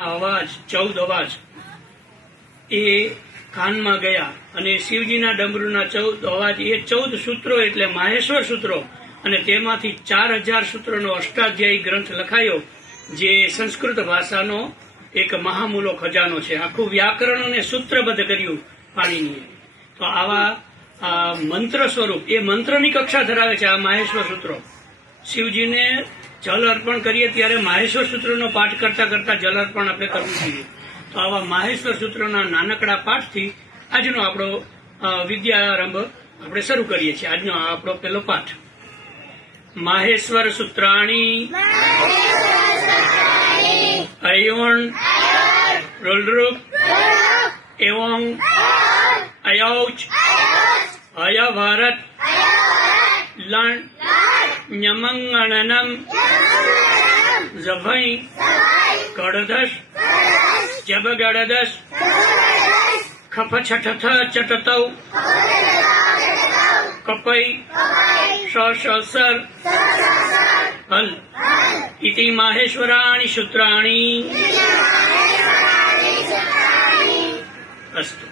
અવાજ 14 અવાજ એ કાનમાં ગયા અને શિવજીના ડમરૂના 14 અવાજ એ 14 સૂત્રો એટલે માહેશ્વર સૂત્રો અને તેમાંથી 4000 સૂત્રોનો અષ્ટાધ્યાયી ગ્રંથ લખાયો જે સંસ્કૃત ભાષાનો એક મહામૂલો ખજાનો છે। આખું વ્યાકરણ અને સૂત્રબદ્ધ કર્યું પાણીનીએ। તો આવા મંત્ર સ્વરૂપ એ મંત્રની કક્ષા ધરાવે છે આ માહેશ્વર સૂત્રો। શિવજીને જલ અર્પણ કરીએ ત્યારે માહેશ્વર સૂત્રનો પાઠ કરતા કરતા જલ અર્પણ આપણે કરવું જોઈએ। તો આવા માહેશ્વર સૂત્રોના નાનકડા પાઠથી આજનો આપણો વિદ્યારંભ આપણે શરૂ કરીએ છીએ। આજનો આપણો પહેલો પાઠ માહેશ્વર સૂત્રાણી અયણ રોલરૂપ એવં અયૌચ અય ભારત લણ ન્યમંગણનમ જભઈ ગડદશ જબ ગડદશ ખફ છઠથ ચટતૌ કપઈ સસર હલ ઇતિ માહેશ્વરાણી સૂત્રાણી અસ્તુ।